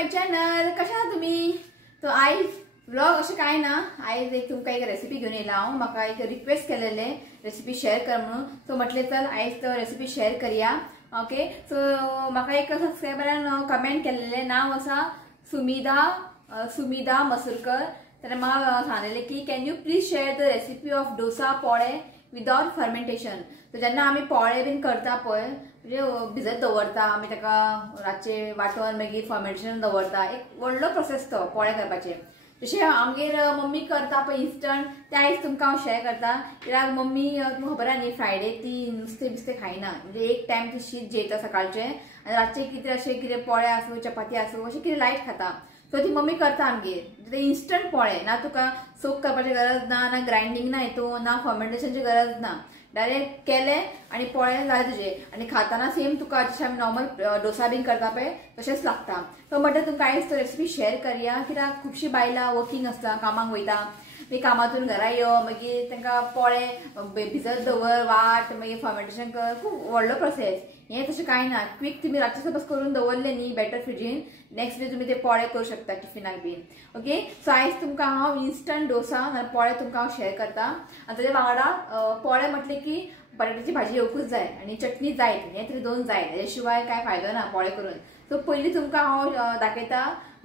माय channel. कशा आहात तुम्ही? तो आयज व्लॉग असे काय ना, आयज एक तुमका एक रेसिपी घेऊन येयला हांव. म्हाका एक रिक्वेस्ट केलेले रेसिपी शेअर कर म्हणून. सो म्हटले चल आयज तो रेसिपी शेअर करूया. ओके, सो म्हाका एक सबस्क्रायबरान कमेंट केलेले, नाव असा सुमिदा मसूरकर. तर म्हाका सांगलेले की can you please share the recipe of dosa पोळे विदाउट फर्मेंटेशन. तर जेन्ना आमी पोळे बीन करता पळय, म्हणजे भिजत दवरता आमी ताका रातचे वाटून मागीर फर्मेंटेशन दवरता. एक व्हडलो प्रोसेस तो पोळे करपाचे. जशें आमगेर मम्मी करता पळय इन्स्टंट, ते आयज तुमकां हांव शेअर करता. कित्याक मम्मी तुमकां खबर आहा न्ही, फ्रायडे ती नुस्तें बिस्तें खायना. म्हणजे एक टायम ती शीत जेयता सकाळचें आनी रातचे कितें अशें कितें पोळे आसूं चपाती आसूं अशें कितें लायट खाता. सो ती मम्मी करता आमगेर. ते इन्स्टंट पोळे ना, तुका सोक करपाची गरज ना, ना ग्राइंडिंग ना हितून, ना फर्मेंटेशनची गरज ना. डायरेक्ट केले आणि पोळे जाले तुजे. आणि खाताना सेम तुका जशें आमी नॉर्मल डोसा बीन करता पळय तशेंच लागता. तो म्हणटा तुमकां आयज तो रेसिपी शेअर करूया. कित्याक खुबशीं बायलां वर्किंग आसता, कामाक वयता, मागीर कामातून घरा यो, मागीर तांकां पोळे भिजत दवर, वाट, मागीर फर्मेंटेशन कर, खूब व्हडलो प्रोसेस. हें तशें कांय ना, क्विक तुमी रातचे सपोज करून दवरले न्ही बेटर फ्रिजीन, नेक्स्ट डे तुमी ते पोळे करूं शकता टिफिनाक बीन. ओके, सो आयज तुमकां हांव इन्स्टंट डोसा आनी पोळे तुमकां हांव शेअर करता. आनी ताचे वांगडा पोळे म्हटले की बटाट्याची भाजी येवकूच जाय आनी चटणी जाय, हे तरी दोन जाय, हेजे शिवाय कांय फायदो ना पोळे करून. सो पयलीं तुमकां हांव दाखयता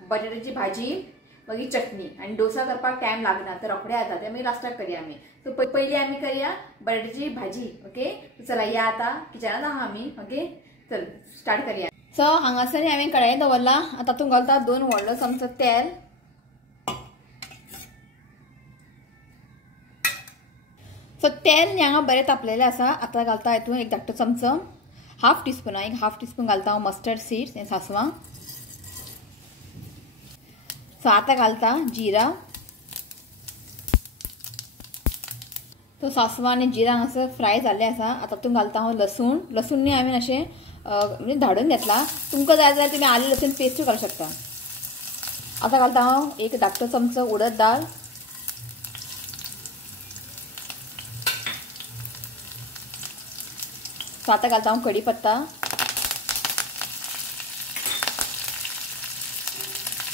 बटाट्याची भाजी मागीर चटणी. आनी डोसा करपाक टायम लागना, तर रोखडे जाता, ते मागीर लास्टाक करया आमी. सो पयलीं आमी करया बटाट्याची भाजी. ओके, चला या आतां किचनात आहा आमी. ओके, चल स्टार्ट करया. सो हांगासर हांवें कढाई दवरला. आतां तातूंत घालता 2 व्हडलो चमचो तेल. सो तेल हांगा बरें तापलेलें आसा. आतां घालता हितून एक धाकटो चमचो, हाफ टीस्पून घालता हांव मस्टर्ड सीड्स, हें सासवां. सो आतां घालता जिरा. तो सासवां आनी जिरा हांगासर फ्राय जाल्ले आसा. आतां तातूंत घालता हांव लसूण न्ही हांवें अशें म्हणजे धाडून घेतला. तुमकां जाय जाल्यार तुमी आले लसूण पेस्टूय घालूं शकता. आतां घालता हांव एक धाकटो चमचो उडद दाळ. सो आतां घालता हांव कढीपत्ता.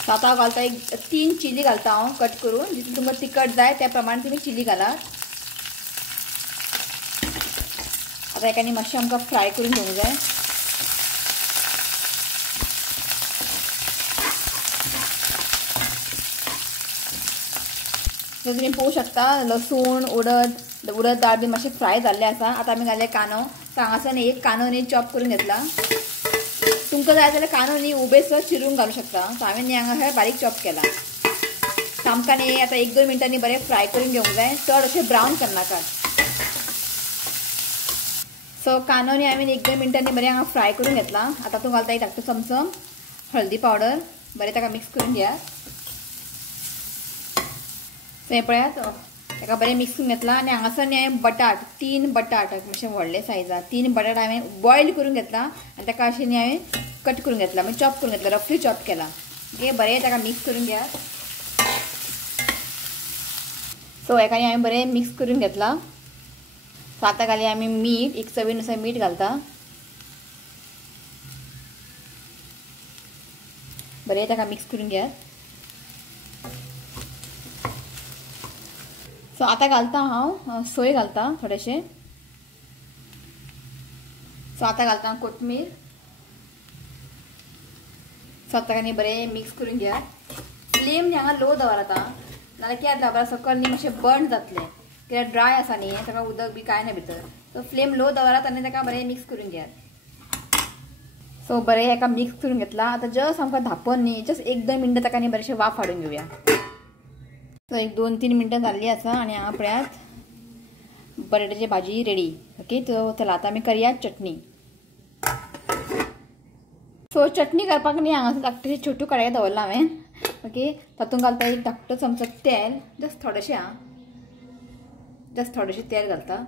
सो आतां घालता एक 3 चिली घालता हांव कट करून. जितून तुमकां तिखट जाय त्या प्रमाणे तुमी चिली घालात. आतां एकानी मातशें आमकां फ्राय करून घेवंक जाय. सो तुमी पळोवंक शकता लसूण उडद दाळ बी मातशें फ्राय जाल्लें आसा. आतां आमी घाले कांदो. सो हांगासर एक कांदो न्ही चॉप करून घेतला. तुमकां जाय जाल्यार कांदो न्ही उबेसर चिरून घालूं शकता. सो हांवें न्ही हांगा बारीक चॉप केला. सो आमकां न्ही आतां 1-2 मिनटांनी बरें फ्राय करून घेवंक जाय, चड अशें ब्रावन करनाकात. सो कांदो न्ही हांवें 1-2 मिनटांनी बरें हांगा फ्राय करून घेतला. आतां तातूंत घालता एक धाकटो चमचो हळदी पावडर. बरें ताका मिक्स करून घेयात. सो हें पळयात, ताका बरें मिक्स करून घेतला. आनी हांगासर न्ही हांवें 3 बटाट मातशे व्हडले सायजा 3 बटाट हांवें बॉयल करून घेतला. आनी ताका अशें न्ही हांवें कट करून घेतला, मागीर चॉप करून घेतला, रफली चॉप केला. ओके, बरें ताका मिक्स करून घेयात. सो हेका हांवें बरें मिक्स करून घेतला. सो आतां घाली आमी मीठ, एक चवीनुसार मीठ घालता. बरें ताका मिक्स करून घेयात. सो आतां घालता हांव सोय घालता थोडेशें. सो आतां घालता हांव कोथमीर. सो आतां न्ही बरें मिक्स करून घेयात. फ्लेम न्ही हांगा लो दवरात, नाल्यार कितें जातलें खबर सकयल न्ही मातशें बर्न जातलें. कित्याक ड्राय आसा न्ही, ताका उदक बी कांय ना भितर. सो फ्लेम लो दवरात आनी ताका बरें मिक्स करून घेयात. सो बरें हाका मिक्स करून घेतला. आतां जस्ट आमकां धांपोन न्ही जस्ट 1-2 मिनटां ताका न्ही बरेंशें वाफ हाडून घेवया. सो एक 2-3 मिनटां जाल्लीं आसा आनी हांगा पळयात बटाट्याची भाजी रेडी. ओके, तो चला आतां आमी करया चटणी. सो चटणी करपाक न्ही हांगासर धाकटेशी छोटू कढाई दवरला हांवें. ओके, तातूंत घालता एक धाकटो चमचो तेल, जस्ट थोडेशें तेल घालता.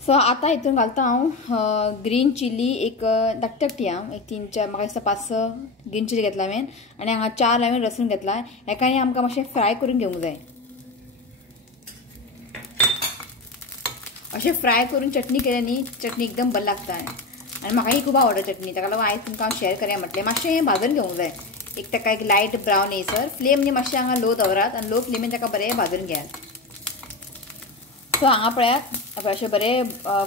सो आतां हितून घालता हांव ग्रीन चिली एक धाकटी हांव एक 3-4 म्हाका दिसता 5-6 ग्रीन चिली घेतला हांवें. आनी हांगा 4 हांवें लसूण घेतला. हेका न्ही आमकां मातशें फ्राय करून घेवंक जाय. अशें फ्राय करून चटणी केल्यार न्ही चटणी एकदम बरी लागता. आनी म्हाका ही खूब आवडटा चटणी, ताका लागून आयज तुमकां हांव शेअर करया म्हटलें. मातशें भाजून घेवंक जाय, एक ताका एक लायट ब्रावन येयसर. फ्लेम न्ही मातशें हांगा लो दवरात आनी लो फ्लेमीन ताका बरें भाजून घेयात. सो हांगा पळयात अशें बरें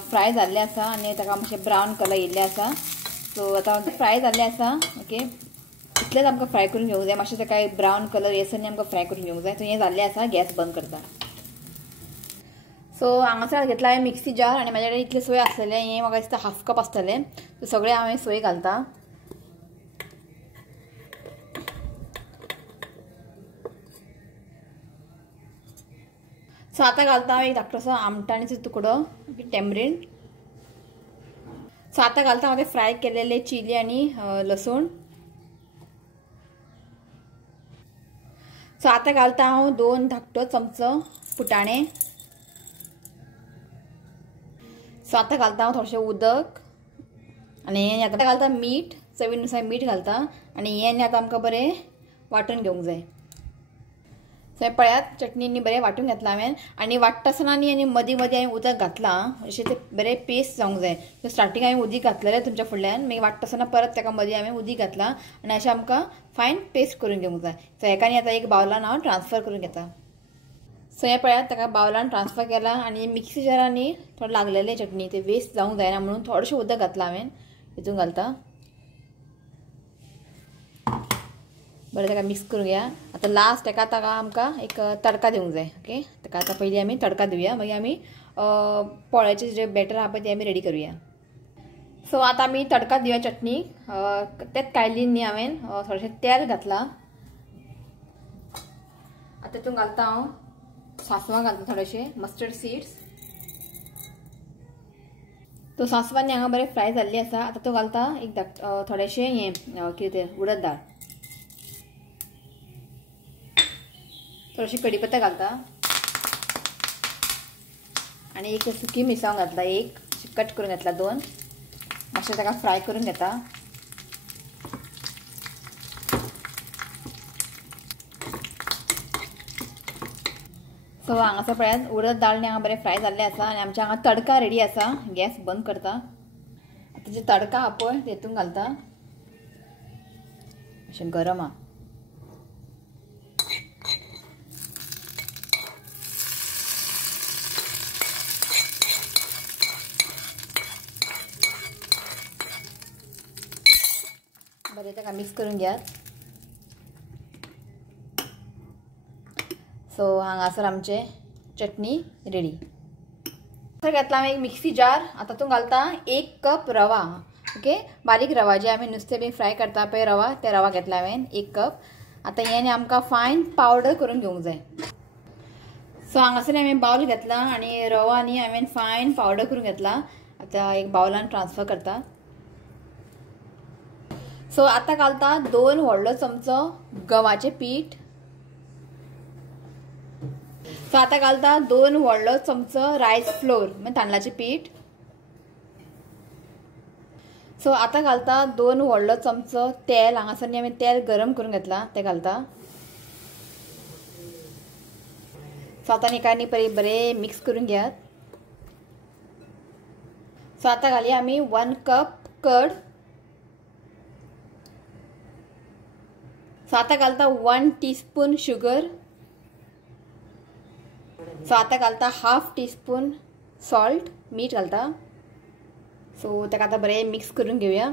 फ्राय जाल्लें आसा आनी ताका मातशें ब्रावन कलर येयल्लें आसा. सो आतां फ्राय जाल्लें आसा. ओके, इतलेंच आमकां फ्राय करून घेवंक जाय, मातशें ताका ब्रावन कलर येयसर न्ही आमकां फ्राय करून घेवंक जाय. सो हें जाल्लें आसा, गॅस बंद करता. सो हांगासर घेतला हांवें मिक्सी जार आनी म्हाजे कडेन इतलें सोय आसलेलें, हें म्हाका दिसता हाफ कप आसतलें. सो सगळें हांवें सोय घालता. सो आतां घालता हांव एक धाकटोसो आमटाणीचो तुकडो, टॅमरीन. सो आतां घालता हांव ते फ्राय केलेले चिली आनी लसूण. सो आतां घालता हांव 2 धाकटो चमचो फुटाणे. सो आतां घालता हांव थोडेशें उदक आनी आतां घालता मीठ, चवीनुसार मीठ घालता आनी हें आतां आमकां बरें वांटून घेवंक जाय. सो पळयात चटणींनी बरें वांटून घेतला हांवें आनी वांट्टा आसतना न्ही आनी मदीं मदीं हांवें उदक घातलां, अशें तें बरें पेस्ट जावंक जाय. सो स्टार्टींग हांवें उदीक घातलेलें तुमच्या फुडल्यान, मागीर वांट्टा आसतना परत ताका मदीं हांवें उदीक घातलां आनी अशें आमकां फायन पेस्ट करून घेवंक जाय. सो हेका न्ही आतां एक बावलान हांव ट्रान्सफर करून घेता. सो हें पळयात ताका बावलान ट्रान्सफर केला आनी मिक्सी जारांनी थोडें लागलेलें चटणी तें वेस्ट जावंक जायना म्हणून थोडेशें उदक घातलां हांवें, हितून घालता. बरें ताका मिक्स करून घेया. आतां लास्ट ताका आमकां एक तडका दिवंक जाय. ओके, ताका आतां पयलीं आमी तडका दिवया, मागीर आमी पोळ्याचें जें बॅटर आहा पळय तें आमी रेडी करुया. सो आतां आमी तडका दिवया चटणीक. तेच कायलीन न्ही हांवें थोडेशें तेल घातलां. आतां तितून घालता हांव सासवां घालता, थोडेशें मस्टर्ड सीड्स. तो सासवांनी हांगा बरें फ्राय जाल्ली आसा. आतां तो घालता एक थोडेशें हें कितें तें उडद दाळ, थोडीशी कढीपत्ता घालता आनी एक सुकी मिरसांग घातला, एक कट करून घेतला, 2 मातशें ताका फ्राय करून घेता. सो हांगासर पळयात उडद दाळ न्ही हांगा बरें फ्राय जाल्लें आसा आनी आमच्या हांगा तडका रेडी आसा. गॅस बंद करता. आतां जे तडका आहा पळय तेतून घालता. अशें गरम आहा. बरें ताका मिक्स करून घेयात. सो हांगासर आमचे चटणी रेडी. तर घेतला हांवें एक मिक्सी जार. आतां तातूंत घालता 1 कप रवा. ओके, बारीक रवा जे आमी नुस्तें बी फ्राय करता पळय रवा, ते रवा घेतला हांवें 1 कप. आतां हें आमकां फायन पावडर करून घेवंक जाय. सो हांगासर हांवें बाउल घेतला आनी रवा न्ही हांवें फायन पावडर करून घेतला. आतां एक बाउलान ट्रान्सफर करता. सो आतां घालता 2 व्हडलो चमचो गव्हाचें पीठ. सो आतां घालता 2 व्हडलो चमचो रायस फ्लोर म्हणजे तांदळाचें पीठ. सो आतां घालता 2 व्हडलो चमचो तेल. हांगासर न्ही हांवें तेल गरम करून घेतला, तें घालता. सो आतां एका न्ही बरें मिक्स करून घेयात. सो आतां घालया आमी 1 कप कर्ड. सो आतां घालता 1 टीस्पून शुगर. सो आतां घालता हाफ टीस्पून सॉल्ट, मीठ घालता. सो ताका आतां बरें मिक्स करून घेवया.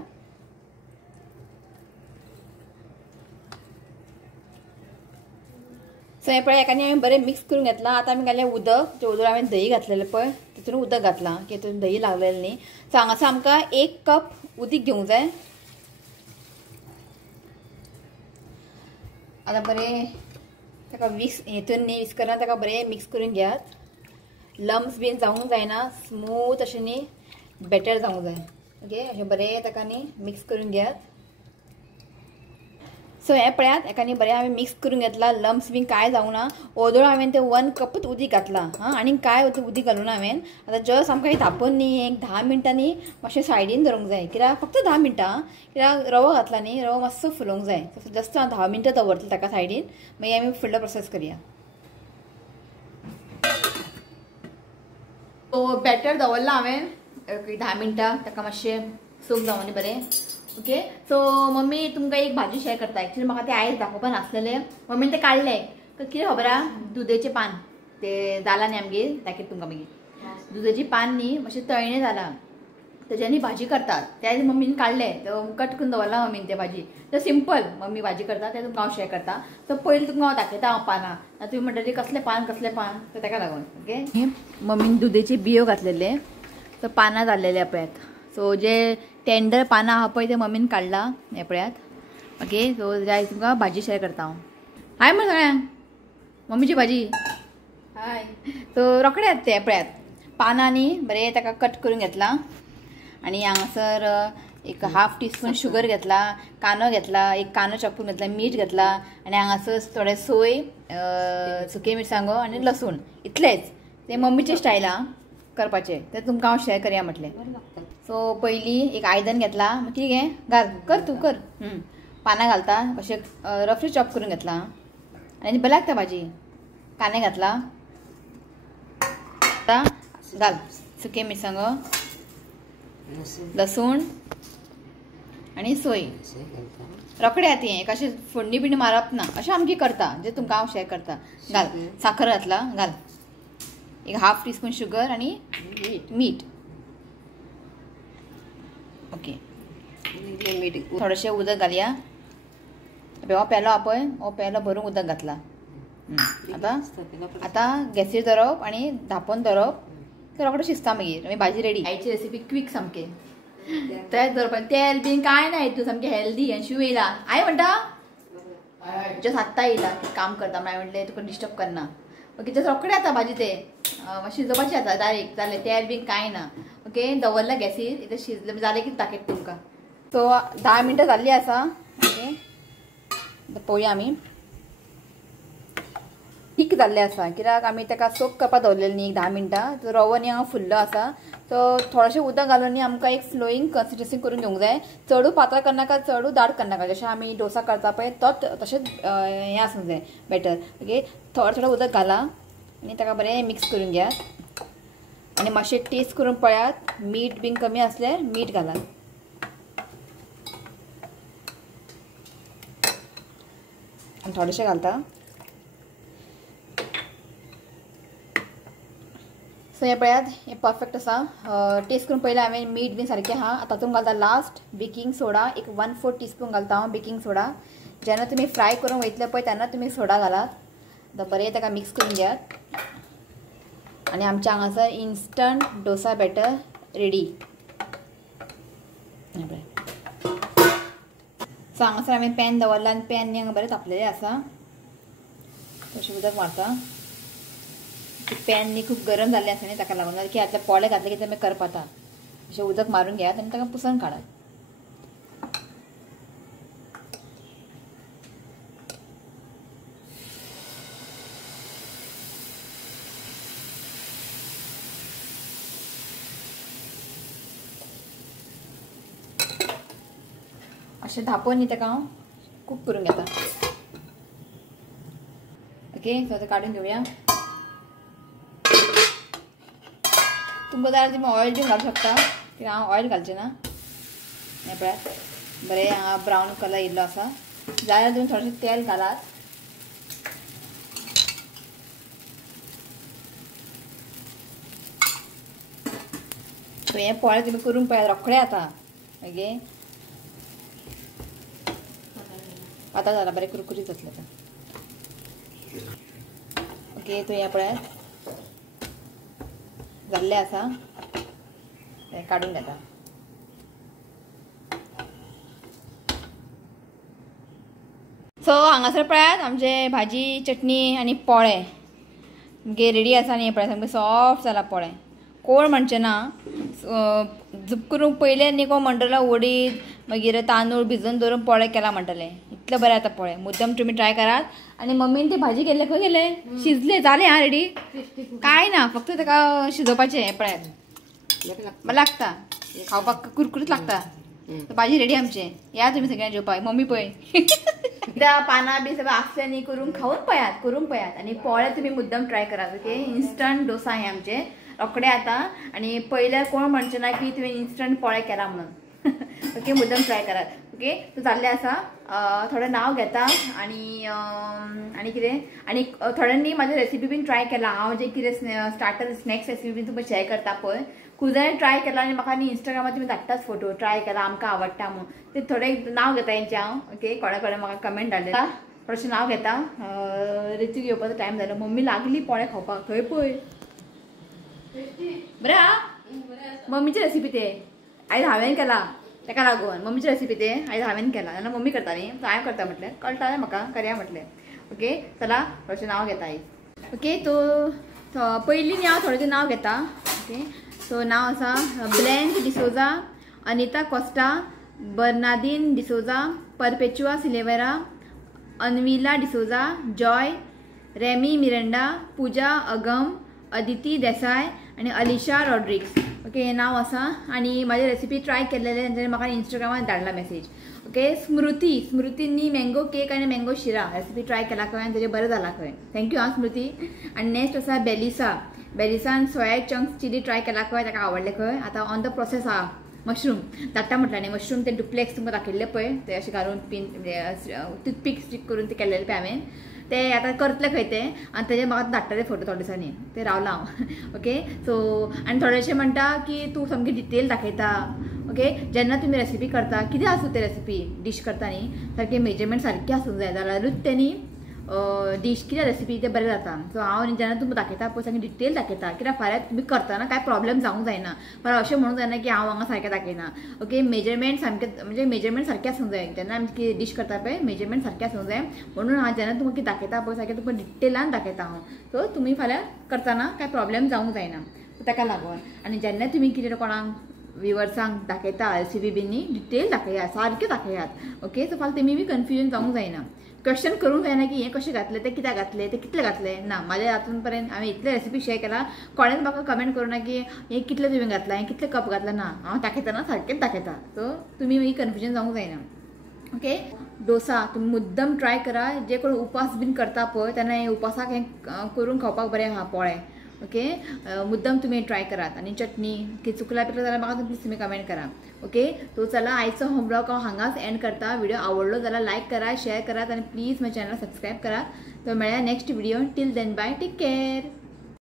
सो हें पळय एकानी हांवें बरें मिक्स करून घेतला. आतां आमी घालया उदक. जे उदक हांवें दही घातलेलें पळय तितून उदक घातलां की तितून दही लागलेलें न्ही. सो हांगासर आमकां 1 कप उदीक घेवंक जाय. आतां बरें ताका हितून न्ही विस्करान ताका बरें मिक्स करून घेयात. लम्स बीन जावंक जायना, स्मूथ अशें न्ही बॅटर जावंक जाय. ओके, अशें बरें ताका न्ही मिक्स करून घेयात. सो हें पळयात एका न्ही बरें हांवें मिक्स करून घेतला. लम्स बीन कांय जावंक ना. ओदोळ हांवें ते 1 कपूच उदीक घातलां. आनी कांय उदीक घालून हांवें. आतां जस्ट आमकां तापोवन न्ही एक 10 मिनटांनी मातशें सायडीन दवरूंक जाय. कित्याक फक्त 10 मिनटां, कित्याक रवो घातला न्ही, रवो मातसो फुलोवंक जाय. जस्ट हांव 10 मिनटां दवरतलें ताका सायडीन, मागीर आमी फुडलो प्रोसेस करया. सो बॅटर दवरलां हांवें 10 मिनटां ताका मातशें सोक जावनी बरें. ओके सो मम्मी तुमकां एक भाजी शेअर करता. एक्चुअली म्हाका ते आयज दाखोवपा नासलेले, मम्मीन ते काडले. कितें खबर आहा, दुदेचे पान ते जाला न्ही आमगेर, दाखयता तुमकां मागीर. दुदाची पान न्ही मातशें तळणें जाला, तेज्यांनी भाजी करतात. ते मम्मीन काडले, तो कट करून दवरला मम्मीन ते भाजी. तो सिंपल मम्मी भाजी करता ते तुमकां हांव शेअर करता. सो पयलीं तुमकां हांव दाखयता हांव पानां. तुमी म्हणटली कसले पान तर ताका लागून. ओके मम्मीन दुदेचे बियो घातलेले, तो पानां जाल्लेले पळयात. सो जे टेंडर पानां आहा पळय ते मम्मीन काडला हे पळयात. ओके सो जाय तुमकां भाजी शेअर करता हांव. हाय म्हण सगळ्यांक मम्मीची भाजी हाय. सो रोखडेच ते पळयात पानांनी बरें ताका कट करून घेतला आणि हांगासर एक हाफ टीस्पून शुगर घेतला, कांदो घेतला, एक कांदो चॉप घेतला, मीठ घेतला आणि हांगासर थोडे सोय, सुके मिरसांगो आणि लसूण इतलेच. ते मम्मीचे स्टायला करपाचे ते तुमकां हांव शेअर करया म्हटलें. सो पयलीं एक आयदन घेतला, ठीक आहे घाल कर तूं कर. पानां घालता अशें रफली चॉप करून घेतला आनी बरें लागता भाजी. कांदे घातला, आतां घाल सुके मिरसांगो, लसूण आणि सोय. रोखडे आतां हें कशें फोडणी बिणी मारप ना, अशें आमगे करता जे तुमकां हांव शेअर करता. घाल साखर घातला, घाल एक हाफ टीस्पून शुगर आणि मीठ. ओके मीठ थोडेशें उदक घालया. हो पेलो हा पळय, हो पेलो भरून उदक घातला. आतां गॅसीर धरप आणि धांपोवन धरप, तर रोखडो शिजता मागीर भाजी रेडी. आयची रेसिपी क्विक सामके. तेच धरप तेल बीन कांय ना हितून, सामकें हेल्दी. आनी शिव येयला आय म्हणटा जस्ट आत्ता येयला काम करता म्हळ्यार म्हटलें तुका डिस्टर्ब करना. ओके जस्ट रोखडे जाता भाजी ते शिजोवपाची जाता डायरेक्ट जालें. तेल बीन कांय ना. ओके दवरला गॅसीर, इथं शिजलें जालें की दाखयता तुमकां. सो 10 मिनटां जाल्ली आसा. ओके पळोवया आमी ठीक जाल्लें आसा, कित्याक आमी ताका सोक करपाक दवरलेलें न्ही एक 10 मिनटां. तो रवो न्ही हांव फुल्लो आसा, सो थोडेशें उदक घालून न्ही आमकां एक फ्लोईंग कन्सिस्टन्सी करून घेवंक जाय. चडू पातळ करनाका, चडू दाट करनाका. जशें आमी डोसा करता पळय तोच तशेंच हें आसूंक जाय बॅटर. ओके थोडें उदक घाला आनी ताका बरें मिक्स करून घेयात आनी मातशें टेस्ट करून पळयात. मीठ बीन कमी आसल्यार मीठ घालात. आनी थोडेशें घालता. सो हे पळयात हे परफेक्ट आसा. टेस्ट करून पयलें हांवें मीठ बीन सारकें आहा. तातूंत घालता लास्ट बेकिंग सोडा, एक 1/4 टीस्पून घालता हांव बेकिंग सोडा. जेन्ना तुमी फ्राय करून वयतले पळय तेन्ना तुमी सोडा घालात. आतां बरें ताका मिक्स करून घेयात आनी आमचे हांगासर instant dosa batter ready. So हांगासर हांवें पॅन दवरला आनी पॅन न्ही हांगा बरें तापलेलें आसा. तशें उदक मारता. पॅन न्ही खूब गरम जाल्लें आसा न्ही ताका लागून, की आतां पोळे घातले की तें करपाता. अशें उदक मारून घेयात आनी ताका पुसून काडात. अशें धांपोवन न्ही ताका हांव कूक करून घेता. ओके सो आतां काडून घेवया. तुमकां जाय तुमी ऑयल बीन घालूंक शकता, कित्याक हांव ऑयल घालचें ना. हे पळयात बरें हांगा ब्रावन कलर येयल्लो आसा. जाल्यार तुमी थोडेशें तेल घालात. सो हें पोळे तुमी करून पळयात रोखडें जाता. ओके आतां जाला बरें कुरकुरीत जातलें आतां. ओके तो हें पळयात जाल्लें आसा. हें काडून घेता. सो हांगासर पळयात आमचे भाजी चटणी आनी पोळे गे रेडी आसा. आनी हें पळयात सामकें सॉफ्ट जाला पोळे. कोण म्हणचें ना. झूप करून पयलें न्ही कोण म्हणटलो उडीद मागीर तांदूळ भिजोवन दवरून पोळे केला म्हणटले. इतले बरें जाता पोळे. मुद्दम तुमी ट्राय करात. आनी मम्मीन ती भाजी केल्ले खंय गेले शिजले जालें आं रेडी. कांय ना फक्त ताका शिजोवपाचें. हें पळयात बरें लागता खावपाक कुरकुरीत लागता. भाजी रेडी आमचें. या तुमी सगळ्यांनी जेवपाक. मम्मी पळय त्या पानां बी सगळें आसलें न्ही करून खावन पळयात आनी पोळे तुमी मुद्दम ट्राय करात. ओके इन्स्टंट डोसा हें आमचें रोखडें आता. आनी पयल्यार कोण म्हणचें ना की तुवें इन्स्टंट पोळे केला म्हणून. ओके मुद्दम ट्राय करात. ओके तो जाल्ले आसा. थोडं नाव घेता आणि कितें आनी थोड्यांनी म्हाजी रेसिपी बीन ट्राय केला. हांव जे कितें स्टार्टर स्नॅक्स रेसिपी बीन तुमकां शेअर करता पळय खूब जाणांनी ट्राय केला आनी म्हाका न्ही इंस्टाग्रामार तुमी धाडटात फोटो ट्राय केला आमकां आवडटा म्हणून. ते थोडे नाव घेता हेंचें हांव. ओके कोणे म्हाका कमेंट धाडले थोडेशें नाव घेता. रेसिपी घेवपाचो टायम जालो. मम्मी लागली पोळे खावपाक थंय पळय बरें हा मम्मीची रेसिपी ते आयज हांवें केला ताका लागून मम्मीची रेसिपी ते आयज हांवें केला जाल्यार मम्मी करताली सो हांवें करता म्हटलें कळटालें म्हाका करया म्हटलें. ओके चला थोडेशें नाव घेता आयज. ओके तो पयलीं न्ही हांव थोडेशें नाव घेता. ओके सो नाव आसा ब्लेंच डिसोजा, अनिता कॉस्टा, बर्नादीन डिसोजा, परपेचुआ सिलेवेरा, अन्विला डिसोजा, जॉय, रेमी मिरंडा, पूजा अगम, अदिती देसाय आणि अलिशा रॉड्रिक्स. ओके हे नाव आसा आनी म्हाजी रेसिपी ट्राय केलेले तांच्यानी म्हाका इंस्टाग्रामार धाडला मेसेज. ओके स्मृतींनी मँगो केक आनी मँगो शिरा रेसिपी ट्राय केला खंय आनी तेजें बरें जाला खंय. थँक्यू हां स्मृती. आनी नेक्स्ट आसा बेलिसान सोया चंक्स चिली ट्राय केला खंय ताका आवडले खंय. आतां ऑन द प्रोसेस आहा मशरूम धाडटा म्हटलें न्ही मशरूम ते डुप्लेक्स तुमकां दाखयल्ले पळय ते अशें घालून पिन टूथपीक स्टीक करून ते केल्लेले पळय हांवें ते आतां करतले खंय ते आनी तेजे म्हाका धाडटले फोटो थोड्या दिसांनी ते रावला हांव. ओके सो आनी थोडेशे म्हणटा की तूं सामकी डिटेल दाखयता. ओके जेन्ना तुमी रेसिपी करता कितें आसूं ते रेसिपी डीश करता न्ही सारके मेजरमेंट सारके आसूंक जाय जाल्यारूच ते न्ही डीश कितें रेसिपी ते बरें जाता. सो हांव जेन्ना तुमकां दाखयता पळय सारकें डिटेल दाखयता कित्याक फाल्यां तुमी करतना कांय प्रॉब्लेम जावंक जायना. फाल्यां अशें म्हणूंक जायना की हांव हांगा सारकें दाखयना. ओके मेजरमेंट सामकें म्हणजे मेजरमेंट सारकें आसूंक जाय जेन्ना आमी कितें डीश करता पळय मेजरमेंट सारकें आसूंक जाय म्हणून हांव जेन्ना तुमकां कितें दाखयता पळय सारकें तुमकां डिटेलान दाखयता हांव. सो तुमी फाल्यां करतना कांय प्रॉब्लेम जावंक जायना ताका लागून. आनी जेन्ना तुमी कितें कोणाक व्ह्युअर्सांक दाखयता रेसिपी बीनी डिटेल दाखयात सारकें दाखयात. ओके सो फाल्यां तुमी बी कन्फ्युजन जावंक जायना. क्वेश्चन करूंक जायना की हें कशें घातलें तें कित्याक घातलें तें कितलें घातलें ना. म्हाज्या हातून पर्यंत हांवें इतले रेसिपी शेअर केला कोणेंच म्हाका कमेंट करूं ना की हें कितलें तुवें घातलां हें कितलें कप घातलां ना. हांव दाखयतना सारकेंच दाखयता. सो तुमी मागीर कन्फ्युजन जावंक जायना. ओके डोसा तुमी मुद्दम ट्राय करा. जे कोण उपास बीन करता पळय तेन्ना हें उपासाक हें करून खावपाक बरें आहा पोळे. ओके मुद्दम तुमी ट्राय करात. आनी चटणी की चुकला पिकला जाल्यार म्हाका प्लीज तुमी कमेंट करा. ओके तो चला आयचो होम ब्लॉग हांव हांगाच एंड करता. व्हिडिओ आवडलो जाल्यार लायक करा शेअर करात आनी प्लीज म्हज्या चॅनल सबस्क्रायब करात. तो मेळ्या next video. Till then bye take care.